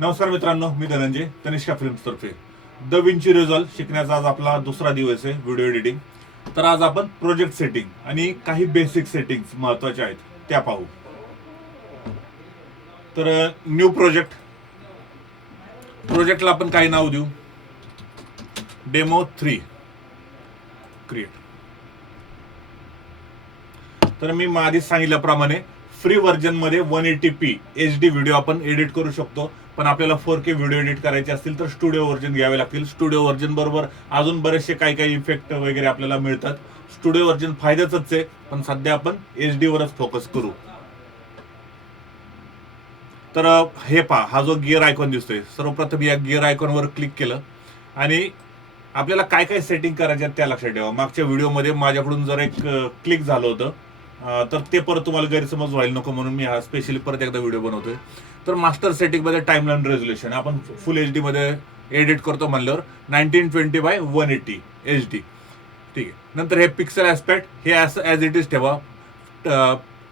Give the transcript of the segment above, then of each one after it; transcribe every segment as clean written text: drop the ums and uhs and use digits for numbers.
नमस्कार मित्रांनो, मी धनंजय तनिष्का फिल्म्सतर्फे द विंची रिझॉल्व शिकण्याचा आज आपला दुसरा दिवस आहे व्हिडिओ एडिटिंग. तर आज आपण प्रोजेक्ट सेटिंग आणि काही बेसिक सेटिंग्स महत्वाच्या आहेत त्या पाहू. तर न्यू प्रोजेक्टला आपण काही नाव देऊ. Demo 3 create. तर मी आधीच सांगितल्याप्रमाणे फ्री व्हर्जन मध्ये 180p HD व्हिडिओ आपण एडिट करू शकतो. पण आपल्याला 4K व्हिडिओ एडिट करायचे असतील तर स्टुडिओ व्हर्जन घ्यावे लागतील. स्टुडिओ व्हर्जन बरोबर अजून बरेचसे काही इफेक्ट वगैरे आपल्याला मिळतात. स्टुडिओ व्हर्जन फायद्याचंच आहे, पण सध्या आपण HD वरच फोकस करू. तर हे पहा, हा जो गिअर आयकॉन दिसतोय, सर्वप्रथम या गिअर आयकॉनवर क्लिक केलं आणि आपल्याला काय काय सेटिंग करायचे त्या लक्षात ठेवा. मागच्या व्हिडिओमध्ये माझ्याकडून जर एक क्लिक झालं होतं, तर ते परत तुम्हाला गैरसमज व्हायला नको म्हणून मी हा स्पेशली परत एकदा व्हिडिओ बनवतोय. तर मास्टर सेटिंग मध्ये टाइमलाईन रेझोल्युशन आपण फुल HD मध्ये एडिट करतो म्हणल्यावर 1920x180 HD. ठीक आहे. नंतर हे पिक्सल ऍस्पेक्ट हे असं ॲज इट इज ठेवा.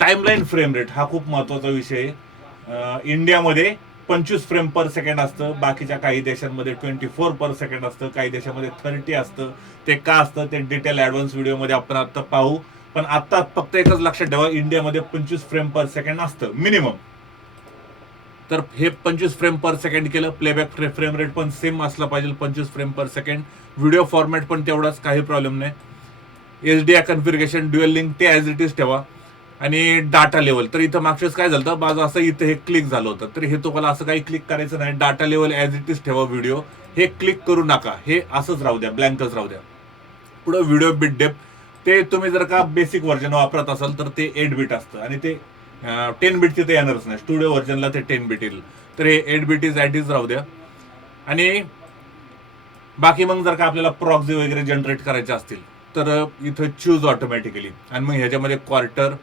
टाइमलाईन फ्रेम रेट हा खूप महत्वाचा विषय आहे. इंडियामध्ये 25 फ्रेम पर सेकंड असतं, बाकीच्या काही देशांमध्ये 24 पर सेकंड असतं, काही देशामध्ये 30 असतं. ते का असतं ते डिटेल ऍडव्हान्स व्हिडिओमध्ये आपण आता पाहू. पण आता फक्त एकच लक्षात ठेवा, इंडियामध्ये 25 फ्रेम पर सेकंड असतं मिनिमम. तर हे 25 फ्रेम पर सेकंड केलं. प्लेबॅक फ्रेम रेट पण सेम असला पाहिजे, 25 फ्रेम पर सेकंड. व्हिडिओ फॉर्मॅट पण तेवढाच, काही प्रॉब्लेम नाही. HDR कन्फिगरेशन ड्युअल लिंक ते ॲज इट इज ठेवा. आणि डाटा लेवल, तर इथं मागच्याच काय झालं होतं, माझं असं इथं हे क्लिक झालं होतं, तर हे तुम्हाला असं काही क्लिक करायचं नाही. Data level as it is ठेवा. व्हिडिओ हे क्लिक करू नका, हे असंच राहू द्या, ब्लँकच राहू द्या. पुढे व्हिडिओ बिट डेप्थ, ते तुम्ही जर का बेसिक व्हर्जन वापरत असाल तर ते 8 बिट असतं आणि ते 10 बिट तिथे येणारच नाही. स्टुडिओ व्हर्जनला ते 10 बिट येईल. तर हे 8 बिट इज ॲट इज राहू द्या. आणि बाकी मग जर का आपल्याला प्रॉक्सी वगैरे जनरेट करायचे असतील तर इथं चूज ऑटोमॅटिकली. आणि मग ह्याच्यामध्ये क्वार्टर,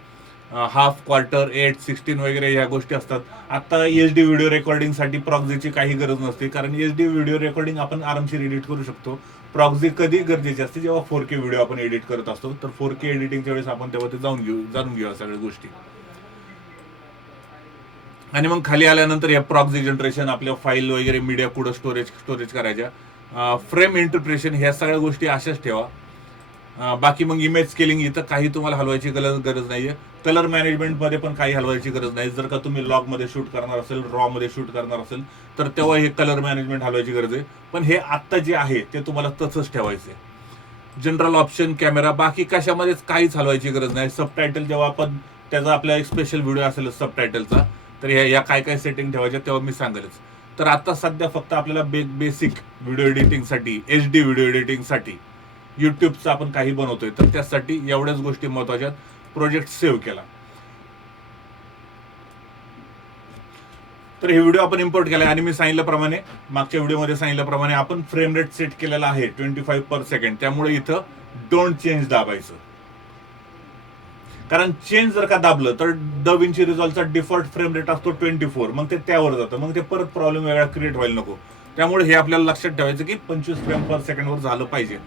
हाफ, क्वार्टर, 8, 16 वगैरे ह्या गोष्टी असतात. आता HD व्हिडिओ रेकॉर्डिंगसाठी प्रॉक्सीची काही गरज नसते, कारण HD व्हिडिओ रेकॉर्डिंग आपण आरामशीर एडिट करू शकतो. प्रॉक्सी कधी गरजेची असते, जेव्हा 4K व्हिडिओ आपण एडिट करत असतो. तर 4K एडिटिंगच्या वेळेस आपण तेव्हा ते जाणून घेऊ सगळ्या गोष्टी. आणि मग खाली आल्यानंतर या प्रॉक्सी जनरेशन, आपल्या फाईल वगैरे मीडिया कुठं स्टोरेज करायच्या, फ्रेम इंटरप्रिटेशन, ह्या सगळ्या गोष्टी अशाच ठेवा. बाकी मग इमेज स्केलिंग इथं काही तुम्हाला हलवायची गरज नाहीये. कलर मॅनेजमेंट मध्ये पण काही हलवायची गरज नाही. जर का तुम्ही लॉग मध्ये शूट करणार असेल, रॉ मध्ये शूट करणार असेल तर तेव्हा हे कलर मॅनेजमेंट हलवायची गरज आहे. पण हे आत्ता जे आहे ते तुम्हाला तसंच ठेवायचं आहे. जनरल ऑप्शन, कॅमेरा, बाकी कशामध्येच काहीच हलवायची गरज नाही. सबटायटल जेव्हा आपण त्याचा आपला एक स्पेशल व्हिडिओ असेल सबटायटलचा, तर या काय सेटिंग ठेवायच्या तेव्हा मी सांगेलच. तर आता सध्या फक्त आपल्याला बेसिक व्हिडिओ एडिटिंगसाठी, HD व्हिडिओ एडिटिंगसाठी युट्यूबचं आपण काही बनवतोय, तर त्यासाठी एवढ्याच गोष्टी महत्वाच्या. प्रोजेक्ट सेव्ह केला. तर हे व्हिडिओ आपण इम्पोर्ट केलाय आणि मी सांगितल्याप्रमाणे, मागच्या व्हिडिओमध्ये सांगितल्याप्रमाणे आपण फ्रेम रेट सेट केलेला आहे 25 पर सेकंड. त्यामुळे इथं डोंट चेंज दाबायचं, कारण चेंज जर का दाबलं तर द विंची रिझॉल्वचा डिफॉल्ट फ्रेम रेट असतो 24, मग ते त्यावर जातं, मग ते परत प्रॉब्लेम वेगळा क्रिएट व्हायला नको. त्यामुळे हे आपल्याला लक्षात ठेवायचं की 25 फ्रेम पर सेकंड वर झालं पाहिजे.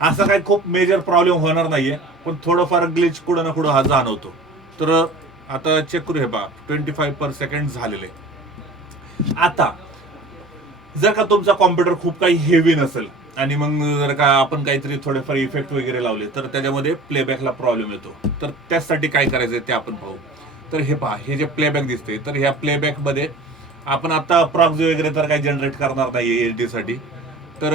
असं काही खूप मेजर प्रॉब्लेम होणार नाहीये, पण थोडंफार ग्लिच कुठं ना कुठं हा जाणवतो. तर आता चेक करू. हे पहा, 25 पर सेकंड झालेले. आता जर का तुमचा कॉम्प्युटर खूप काही हेवी नसेल आणि मग जर का आपण काहीतरी थोडेफार इफेक्ट वगैरे लावले तर त्याच्यामध्ये प्लेबॅकला प्रॉब्लेम येतो. तर त्यासाठी काय करायचंय ते आपण पाहू. तर हे पहा, हे जे प्लेबॅक दिसते, तर ह्या प्लेबॅक मध्ये आपण आता प्रॉक्सी वगैरे तर काही जनरेट करणार नाहीये HD साठी. तर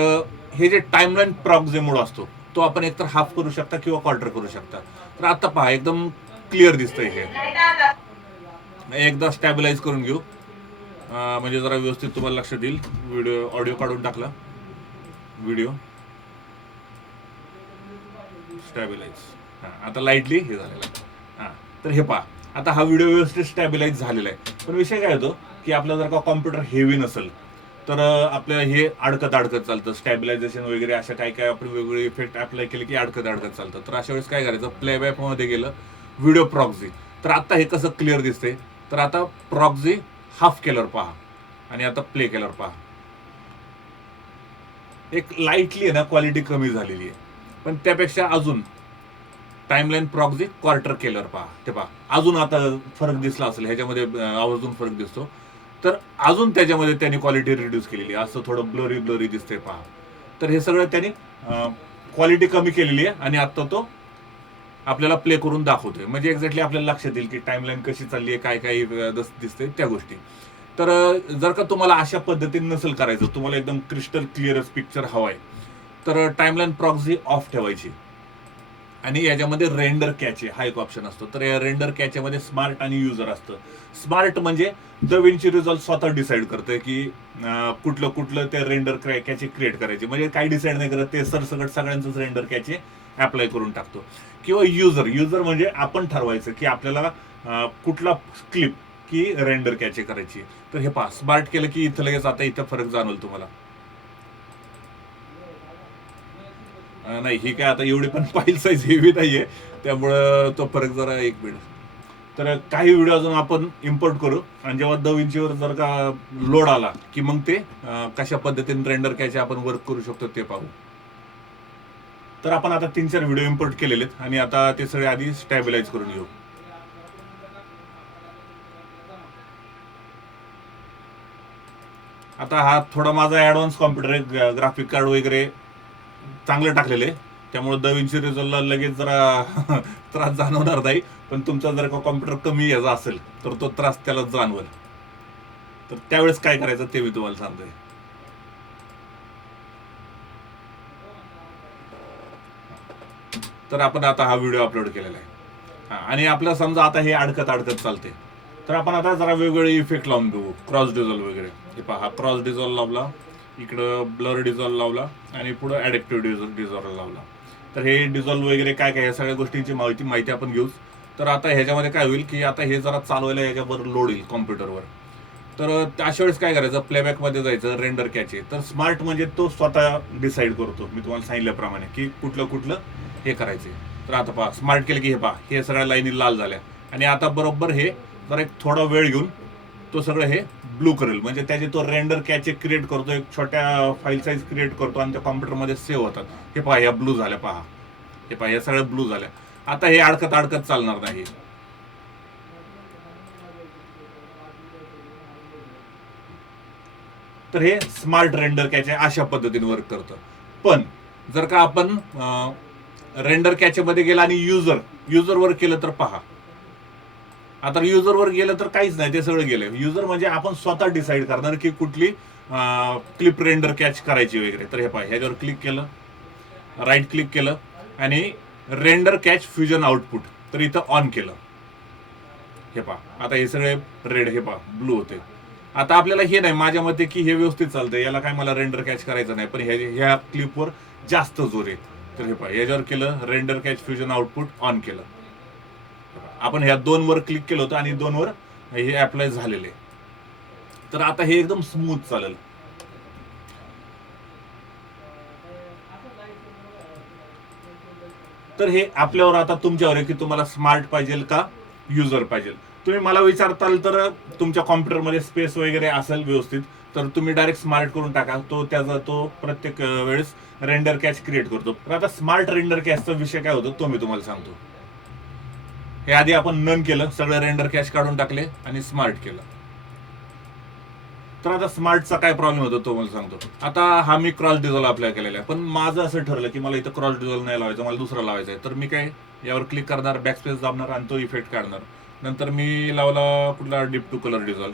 हे जे टाइमलाईन प्रॉक्सी मोड असतो तो आपण एकतर हाफ करू शकता किंवा क्वार्टर करू शकता. तर आता पहा, एकदम क्लिअर दिसतंय. हे एकदा स्टॅबिलाइज करून घेऊ, म्हणजे जरा व्यवस्थित तुम्हाला लक्षात येईल. ऑडिओ काढून टाकला, व्हिडिओ स्टॅबिलाइज. आता लाईटली हे झालेलं आहे. तर हे पहा, आता हा व्हिडिओ व्यवस्थित स्टॅबिलाइज झालेला आहे. पण विषय काय होतो की आपला जर का कॉम्प्युटर हेवी नसेल तर आपल्या हे अडकत चालतं. स्टॅबिलायझेशन वगैरे अशा काय आपण वेगवेगळे इफेक्ट अप्लाय केले की अडकत चालतं. तर अशा वेळेस काय करायचं, प्लेबॅक मध्ये गेलं, व्हिडिओ प्रॉक्सी. तर आता हे कसं क्लिअर दिसतंय. तर आता प्रॉक्सी हाफ केल्यावर पहा आणि आता प्ले केल्यावर पहा, एक लाईटली आहे ना क्वालिटी कमी झालेली आहे. पण त्यापेक्षा अजून टाइमलाईन प्रॉक्सी क्वार्टर केल्यावर पहा, ते पहा अजून आता फरक दिसला असेल, ह्याच्यामध्ये आवर्जून फरक दिसतो. तर अजून त्याच्यामध्ये त्यांनी क्वालिटी रिड्यूस केलेली आहे, असं थोडं ब्लरी ब्लरी दिसतंय पहा. तर हे सगळं त्यांनी क्वालिटी कमी केलेली आहे आणि आता तो आपल्याला प्ले करून दाखवतोय, म्हणजे एक्झॅक्टली आपल्याला लक्षात येईल की टाइमलाईन कशी चालली आहे, काय काय दिसतंय त्या गोष्टी. तर जर का तुम्हाला अशा पद्धतीने नसेल करायचं, तुम्हाला एकदम क्रिस्टल क्लिअरच पिक्चर हवाय, तर टाइमलाईन प्रॉक्सी ऑफ ठेवायची आणि याच्यामध्ये रेंडर कॅचे हा एक ऑप्शन असतो. तर या रेंडर कॅचेमध्ये स्मार्ट आणि युजर असतं. स्मार्ट म्हणजे DaVinci Resolve स्वतः डिसाईड करतं की कुठलं कुठलं ते रेंडर कॅचे क्रिएट करायचे, म्हणजे काही डिसाईड नाही करत, ते सरसकट सगळ्यांचंच रेंडर कॅचे अप्लाय करून टाकतो. किंवा युजर म्हणजे आपण ठरवायचं की आपल्याला कुठला क्लिप की रेंडर कॅचे करायची. तर हे पहा, स्मार्ट केलं की इथं लगेच आता इथं फरक जाणवल तुम्हाला. नाही, ही काय आता एवढी पण फाईल साईज हेवी नाहीये, त्यामुळं तो फरक जरा एक मिनिट. तर काही व्हिडिओ अजून आपण इम्पोर्ट करू आणि जेव्हा DaVinciवर जर का लोड आला की मग ते कशा पद्धतीने रेंडर कॅचे आपण वर्क करू शकतो ते पाहू. तर आपण आता 3-4 व्हिडिओ इम्पोर्ट केलेले आहेत आणि आता ते सगळे आधी स्टॅबिलाइज करून घेऊ. आता हा थोडा माझा ॲडव्हान्स कॉम्प्युटर आहे, ग्राफिक कार्ड वगैरे चांगलं टाकलेलं आहे, त्यामुळे DaVinci Resolveला लगेच जरा त्रास जाणवणार नाही. पण तुमचा जर का कॉम्प्युटर कमी याचा असेल तर तो त्रास त्याला जाणवेल. तर त्यावेळेस काय करायचं ते मी तुम्हाला सांगतोय. तर आपण आता हा व्हिडिओ अपलोड केलेला आहे आणि आपल्याला समजा आता हे अडकत अडकत चालते, तर आपण आता जरा वेगवेगळे इफेक्ट लावून घेऊ, क्रॉस डिझॉल्व वगैरे. हे पहा, हा क्रॉस डिझॉल्व लावला, इकडं ब्लर डिझॉल्व लावला आणि पुढं ॲडॅप्टिव्ह डिझॉल्व लावला. तर हे डिझॉल्व वगैरे काय काय या सगळ्या गोष्टींची माहिती आपण घेऊच. तर आता ह्याच्यामध्ये काय होईल की आता हे जरा चालवायला याच्यावर लोड येईल कॉम्प्युटरवर. तर अशा वेळेस काय करायचं, प्लेबॅकमध्ये जायचं, रेंडर कॅचे. तर स्मार्ट म्हणजे तो स्वतः डिसाईड करतो, मी तुम्हाला सांगितल्याप्रमाणे की कुठलं कुठलं हे करायचे. तर आता पहा, स्मार्ट केलं की हे पहा, हे सगळ्या लाईनी लाल झाल्या आणि आता बरोबर हे जर एक थोडा वेळ घेऊन तो सगळं हे ब्लू करेल, म्हणजे त्याचे तो रेंडर कॅचे क्रिएट करतो, एक छोट्या फाईल साईज क्रिएट करतो आणि त्या कॉम्प्युटरमध्ये सेव्ह होतात. हे पहा, या ब्लू झाल्या, पहा हे पहा, या सगळ्या ब्लू झाल्या. आता हे अडकत अडकत चालणार नाही. तर हे स्मार्ट रेंडर कॅचे अशा पद्धतीने वर्क करतं. पण जर का आपण रेंडर कॅचेमध्ये गेला आणि युजर वर्क केलं तर पहा, आता युजरवर गेलं तर काहीच नाही, ते सगळं गेलं. युजर म्हणजे आपण स्वतः डिसाईड करणार की कुठली क्लिप रेंडर कॅच करायची वगैरे. तर हे पहा, ह्याच्यावर क्लिक केलं, राईट क्लिक केलं आणि रेंडर कॅच फ्युजन आउटपुट, तर इथं ऑन केलं. हे पहा, आता हे सगळे रेड, हे पहा ब्लू होते. आता आपल्याला हे नाही माझ्या मते की हे व्यवस्थित चालतंय, याला काय मला रेंडर कॅच करायचं नाही, पण ह्या क्लिपवर जास्त जोर आहे. तर हे पहा, याच्यावर केलं, render catch fusion output on केलं. आपण ह्या 2 वर क्लिक केलं होतं आणि 2 वर हे अप्लाय झालेले. तर आता हे एकदम स्मूथ चालेल. तर हे आपल्यावर आता तुमच्यावर आहे की तुम्हाला स्मार्ट पाहिजे का युजर पाहिजे. तुम्ही मला विचारताल तर तुमच्या कॉम्प्युटरमध्ये स्पेस वगैरे असेल व्यवस्थित तर तुम्ही डायरेक्ट स्मार्ट करून टाका, तो प्रत्येक वेळेस रेंडर कॅच क्रिएट करतो. तर आता स्मार्ट रेंडर कॅचचा विषय काय होतो तो मी तुम्हाला सांगतो. हे आधी आपण नन केलं, सगळं रेंडर कॅच काढून टाकले आणि स्मार्ट केलं. तर आता स्मार्टचा काय प्रॉब्लेम होतो तो मला सांगतो. आता हा मी क्रॉस डिझॉल्व अप्लाय केलेला आहे, पण माझं असं ठरलं की मला इथं क्रॉस डिझॉल्व नाही लावायचं, मला दुसरा लावायचा आहे. तर मी काय यावर क्लिक करणार, बॅक स्पेस दाबणार आणि तो इफेक्ट काढणार. नंतर मी लावला कुठला डीप टू कलर डिझॉल्व.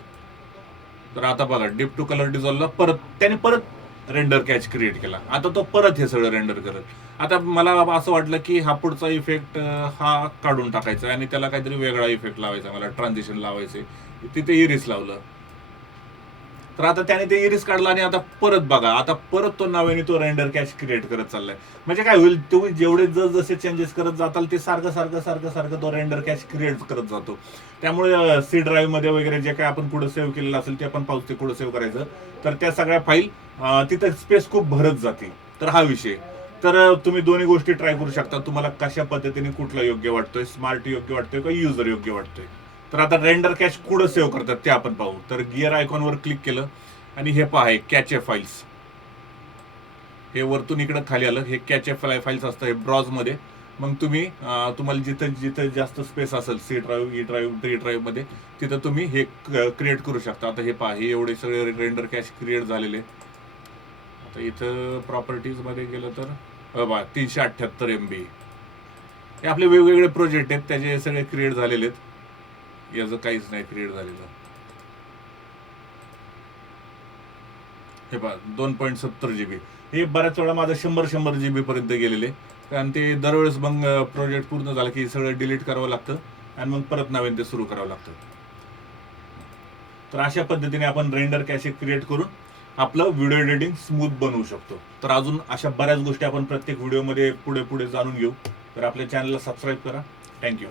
तर आता बघा, डीप टू कलर डिझॉल्वला त्याने परत रेंडर कॅच क्रिएट केला. आता तो परत हे सगळं रेंडर करेल. आता मला असं वाटलं की हा पुढचा इफेक्ट हा काढून टाकायचा आणि त्याला काहीतरी वेगळा इफेक्ट लावायचा, मला ट्रान्झिशन लावायचे. तिथे इरिस लावलं. तर आता त्याने ते इरिस काढला आणि आता परत बघा, आता परत तो नव्याने तो रेंडर कॅच क्रिएट करत चाललाय. म्हणजे काय होईल, तुम्ही जेवढे जसे चेंजेस करत जाताल ते सारखं तो रेंडर कॅच क्रिएट करत जातो. त्यामुळे सी ड्राईव्ह मध्ये वगैरे जे काय आपण पुढे सेव्ह केलेलं असेल ते आपण पाहू, ते पुढे सेव्ह करायचं. तर त्या सगळ्या फाईल तिथं स्पेस खूप भरत जाते. तर हा विषय. तर तुम्ही दोन्ही गोष्टी ट्राय करू शकता, तुम्हाला कशा पद्धतीने कुठला योग्य वाटतोय, स्मार्ट योग्य वाटतोय का युजर योग्य वाटतोय. तर आता रेंडर कॅच कुठं सेव्ह करतात ते आपण पाहू. तर गिअर आयकॉनवर क्लिक केलं आणि हे पहा, कॅचे फाईल्स, हे वरतून इकडं खाली आलं, हे कॅचे फाईल्स असतं, हे ब्राउजमध्ये मग तुम्ही तुम्हाला जिथं जिथं जास्त स्पेस असेल C drive, E drive, D drive मध्ये तिथं तुम्ही हे क्रिएट करू शकता. आता हे पहा, हे एवढे सगळे रेंडर कॅश क्रिएट झालेले. आता इथं प्रॉपर्टीज मध्ये गेलं तर बा 378 MB. हे आपले वेगवेगळे प्रोजेक्ट आहेत, त्याचे सगळे क्रिएट झालेले आहेत. याचं काहीच नाही क्रिएट झालेलं. हे पहा 2.70 GB. हे बऱ्याच वेळा माझं 100 GB पर्यंत गेलेले, कारण ते दरवेळेस मग प्रोजेक्ट पूर्ण झाला की सगळं डिलीट करावं लागतं आणि मग परत नवीन ते सुरू करावं लागतं. तर अशा पद्धतीने आपण रेंडर कॅशे क्रिएट करून आपलं व्हिडिओ एडिटिंग स्मूथ बनवू शकतो. तर अजून अशा बऱ्याच गोष्टी आपण प्रत्येक व्हिडिओमध्ये पुढे पुढे जाणून घेऊ. तर आपल्या चॅनलला सबस्क्राईब करा. थँक्यू.